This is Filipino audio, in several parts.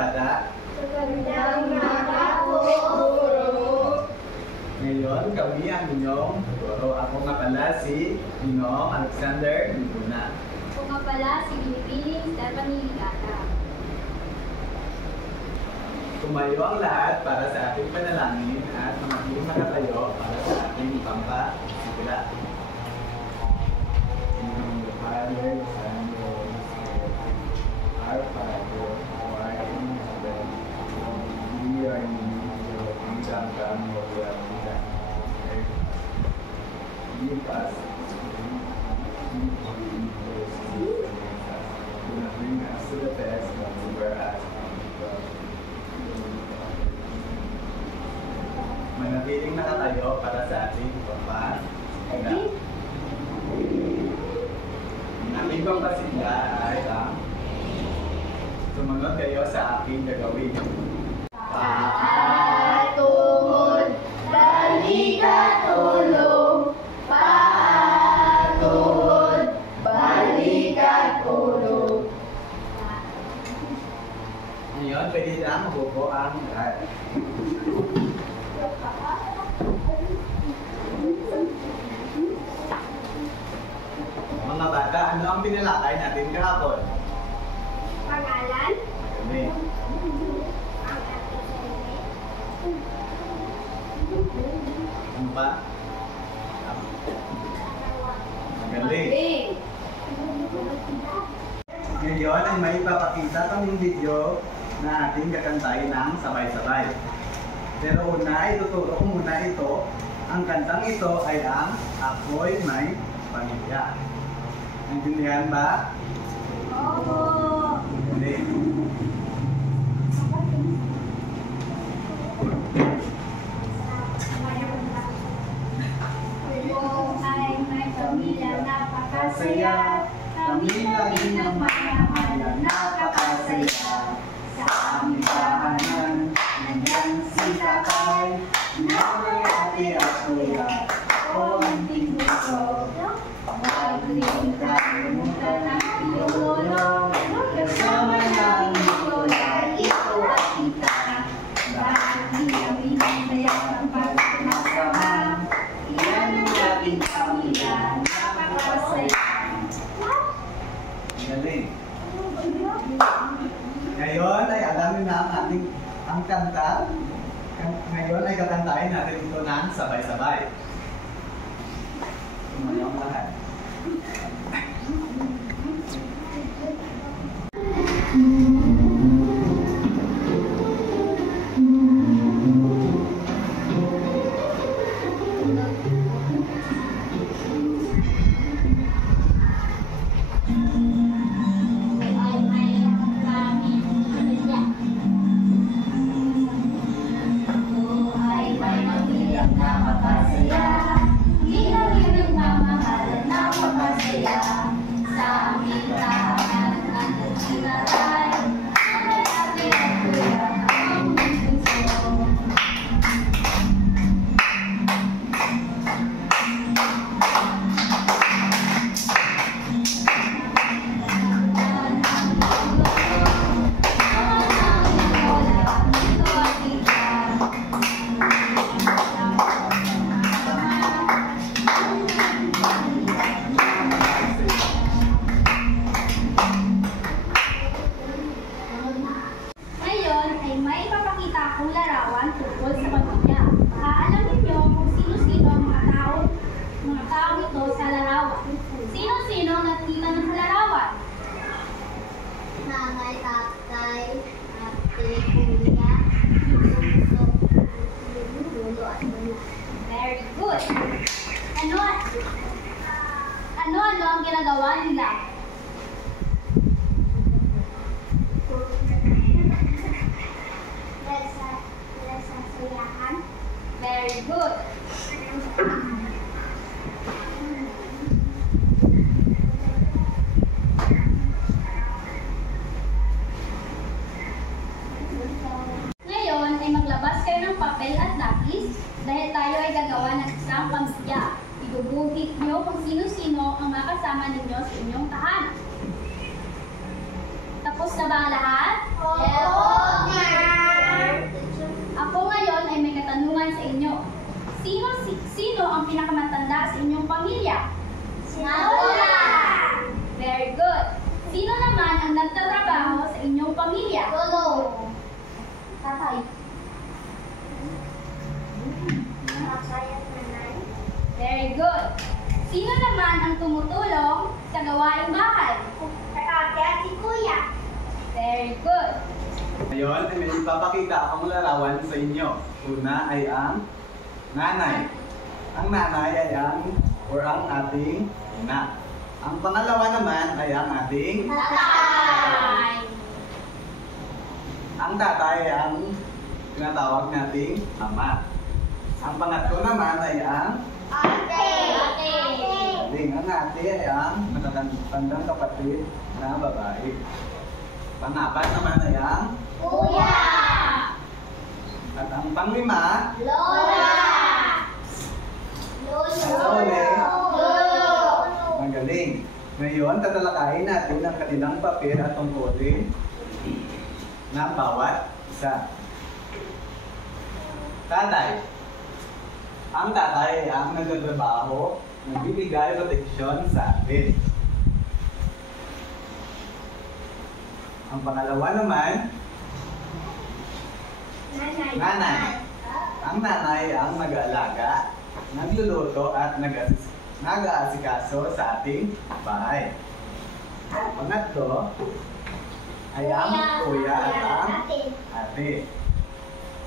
bata? Magandang umaga po, Guro. Ngayon, kami ang inyong guro. Ako nga pala si Ginoong Alexander Lipuna. Ako nga pala si Binibining Stephanie Ligata. Tumayo ang lahat para sa ating panalangin at maging makatayo para sa ating pampasigla. In the name of the Father, Son, and Holy Spirit. Our Father, who art in heaven, hallowed be your name, your kingdom come, your will be done on earth. Give us this day our daily bread, do not bring us to the test, but deliver us from evil. Manatiling nakatayo para sa ating pampasigla. Ang ating pampasigla ay ang sumunod kayo sa aking gagawin. Paatuhod, balikat ulo. Paatuhod, balikat ulo. Ngayon, pwede na mabubo ang lahat. Mga bata, ano ang pinalakay natin kahapon? Pangalan? Kami. Ang ating sarili. Ano pa? Magaling. Ngayon ay may ipapakita kaming video na ating kakantahin ng sabay-sabay. Pero una, ituturo ko muna ito. Ang kantang ito ay ang Ako'y May Pamilya. Naintindihan ba? Oo. Hindi. Ako ay may pamilya napakasaya. Kami lagi ng mahal na napakasaya. Sa aming tahanan, nandyan si tatay. Nanay, ate at kuya, ako ang tinguso. Huwag rin kalimutan ang pinulo. Kasama ng lola, ito at kita. Lagi kami nanayak ng pagkakasama. Yan ang ating pamilya, napakasaya. Galing. Ngayon ay alamin na ang ating kanta. Ngayon ay kakantahin natin ito ng sabay-sabay. Tumayo ang lahat. Very good. Ano ang ginagawa nila? Sasayahan. Very good. Ngayon ay maglabas kayo ng papel at lapis dahil tayo ay gagawa ng isang pamilya. Iguguhit nyo kung sino-sino ang makasama ninyo sa inyong tahanan. Tapos na ba ang lahat? Oo! naman ang tumutulong sa gawaing bahay? Sa ate at si kuya. Very good. Ngayon, may ipapakita akong larawan sa inyo. Una ay ang nanay. Ang nanay ay ang ating ina. Ang pangalawa naman ay ang ating Tatay. ang tatay ay ang tinatawag nating ama. Ang pangatlo naman ay ang Ate. ating. Ang ate ay ang matatandang kapatid na babae. Pangapat naman ay ang Kuya. at ang panglima Lola. Lolo. Magaling. Ngayon, tatalakayin natin ang kanilang papel at tungkulin ng bawat isa. Tatay. Ang tatay ay ang nagtatrabaho, nagbibigay proteksyon sa atin. Ang pangalawa naman, nanay. Ang nanay ang nag-aalaga, nagluluto at nag-aasikaso sa ating bahay. Ang pangatlo ay ang kuya at ang ate.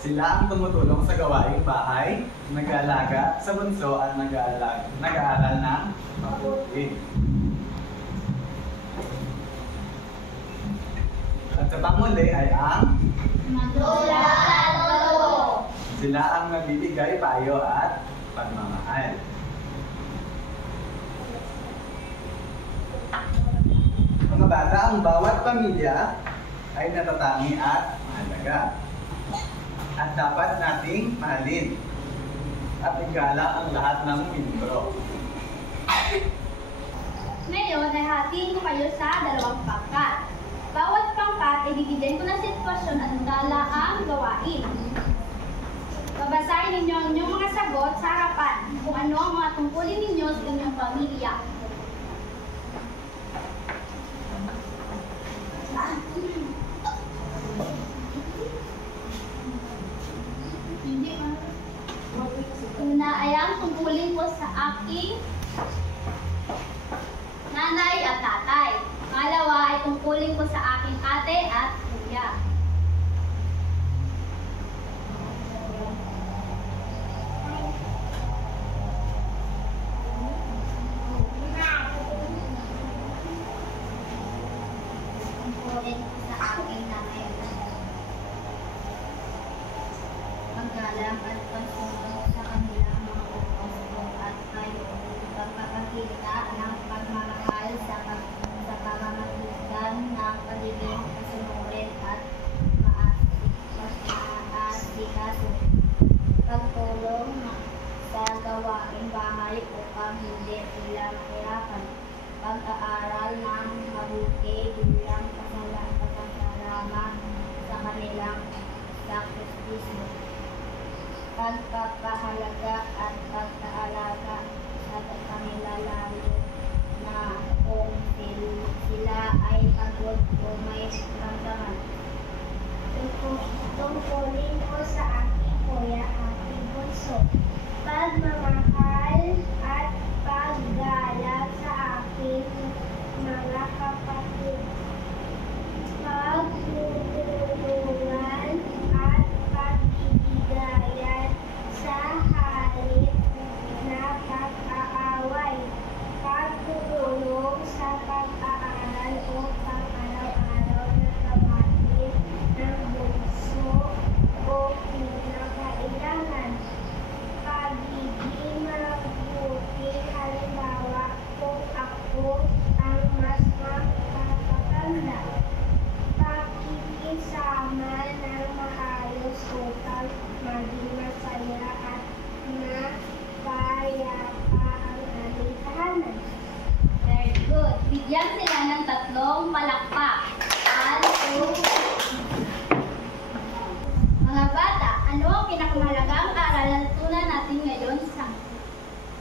Sila ang tumutulong sa gawaing bahay, nag-aalaga sa bunso at nag-aaral ng mabuti. At sa panghuli ay ang Lola. Lolo. sila ang nagbibigay payo at pagmamahal. Mga bata, ang bawat pamilya ay natatangi at mahalaga. At dapat nating mahalin at igalang ang lahat ng membro. Ngayon ay hatiin ko kayo sa dalawang pangkat. Bawat pangkat ay bibigyan ko ng sitwasyon at dala ang gawain. Babasahin ninyo ang inyong mga sagot sa harapan kung ano ang mga tungkulin ninyo sa inyong pamilya. Una ay ang tungkulin ko sa aking nanay at tatay. Pangalawa ay tungkulin ko sa aking ate at kuya. Tungkulin ko sa aking nanay at tatay. Paggalang at pagsunod sa kanilang mga utos at payo. Pagpapakita ng pagmamahal sa pamamagitan ng pagiging kasunurin at maasikaso. Pagtulong sa gawaing bahay upang hindi sila mahirapan. Pag-aaral ng mabuti bilang pasasalamat sa kanilang sakripisyo. Pagpapahalaga at pagkaalaga sa kanila lalo na kung sila ay pagod o may ramdaman. Tungkulin ko sa aking kuya at bunso. Pagmamahal at paggalang sa aking mga kapatid. Pagtutulungan at pagbibigayan sa halip na pag-aaway. Pagtulong sa pag-aaral o pang-araw-araw na gawain ng bunso o pinakailangan. Pagiging mabuti, halimbawa kung ako ang mas makakatanda. Pakikisama ng maayos upang maging masaya at napayapa ang aming tahanan. Very good. Bigyan sila ng tatlong palakpak. 1, 2. Mga bata, ano ang pinakamahalagang aral na natutunan natin ngayon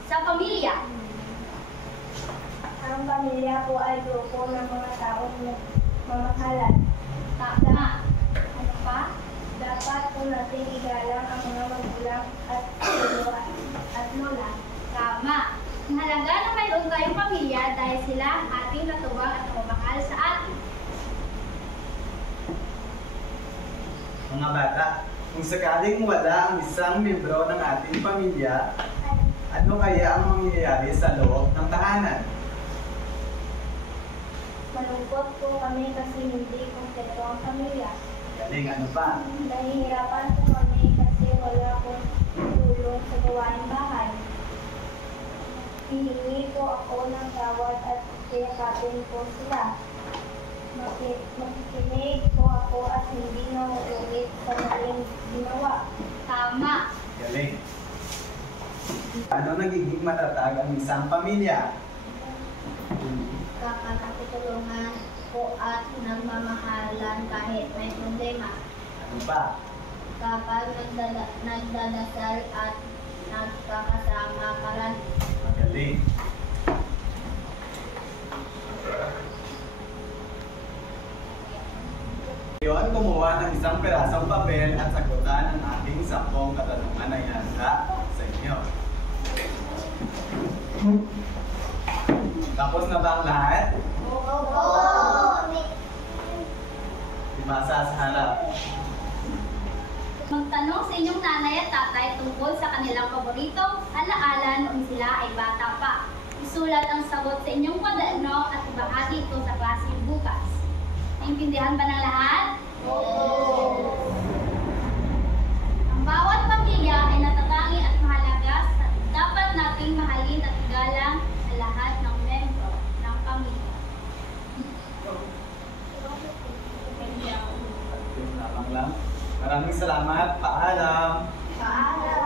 sa pamilya? Ang pamilya po ay grupo ng mga taong mamahalan. Tama. Ano pa? Dapat po natin igalang ang mga magulang at lolo at lola. Tama. Mahalaga na mayroon narito tayong pamilya dahil sila ang ating katuwang at nagmamahal sa atin. Mga bata, kung sakaling wala ang isang membro ng ating pamilya, ano kaya ang mangyayari sa loob ng tahanan? Malungkot po kami kasi hindi kumpleto ang pamilya. Galing, ano pa? Nahihirapan po kami kasi wala akong tulong sa gawaing bahay. Hihingi po ako ng tawad at kayakapin po sila. Makikinig po ako at hindi na uulit sa maling ginawa. Tama. Galing. Paano nagiging matatag ang isang pamilya? Kapag nakitulungan po at nagmamahalan kahit may problema. Ano pa? Kapag nagdadasal at nagkakasama palagi. Magaling. Ngayon, kumuha ng isang pirasong papel at sagutan ang ating 10 katanungan na ihanda sa inyo. Tapos na ba ang lahat? Ibasa sa harap. Magtanong sa inyong nanay at tatay tungkol sa kanilang paboritong alaala noong sila ay bata pa. Isulat ang sagot sa inyong kwaderno at ibahagi ito sa klase bukas. Naintindihan ba ng lahat? Ang bawat pamilya ay natatangi at mahalaga at dapat nating mahalin at igalang ang lahat ng membro ng pamilya. Lamang lang. Maraming salamat. Paalam. Paalam!